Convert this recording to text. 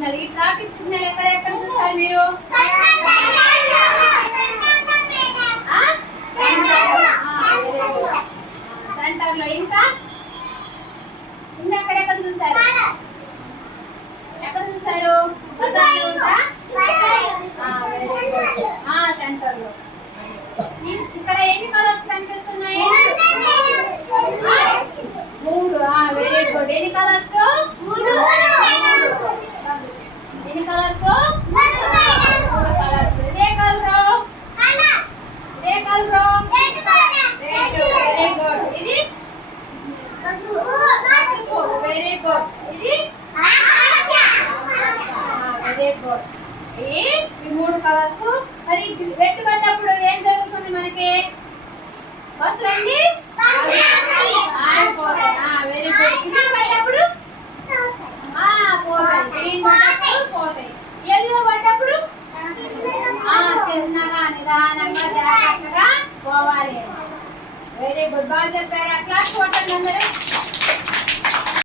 Signal. ఈ traffic signal ఎక్కడ చూస్తారు మీరు? సెంటర్ లో. ఇంకా ఎక్కడెక్కడ చూసారు? ఎక్కడ చూసారు? సెంటర్ లో. ఇక్కడ ఎన్ని కలర్స్ కనిపిస్తున్నాయి? 3. Very good. ఎన్ని కలర్స్? 3. ఎన్ని కలర్స్? 3 కలర్స్. ఇదే కలర్. ఇదే కలర్. Very good. ఇది వెరీ గుడ్. ఇది వెరీ గుడ్. ఈ 3 కలర్స్. మరి రెడ్ పడ్డప్పుడు ఏం జరుగుతుంది మనకి? బస్సులన్నీ ఆగిపోతాయి. Very good. గ్రీన్ పడ్డప్పుడు పోతాయి. గ్రీన్ పడ్డప్పుడు పోతాయి. ఎల్లో పడ్డప్పుడు చిన్నగా నిదానంగా జాగ్రత్తగా పోవాలి. Very good. బాగా చెప్పారు. క్లాస్ కొట్టండి అందరూ.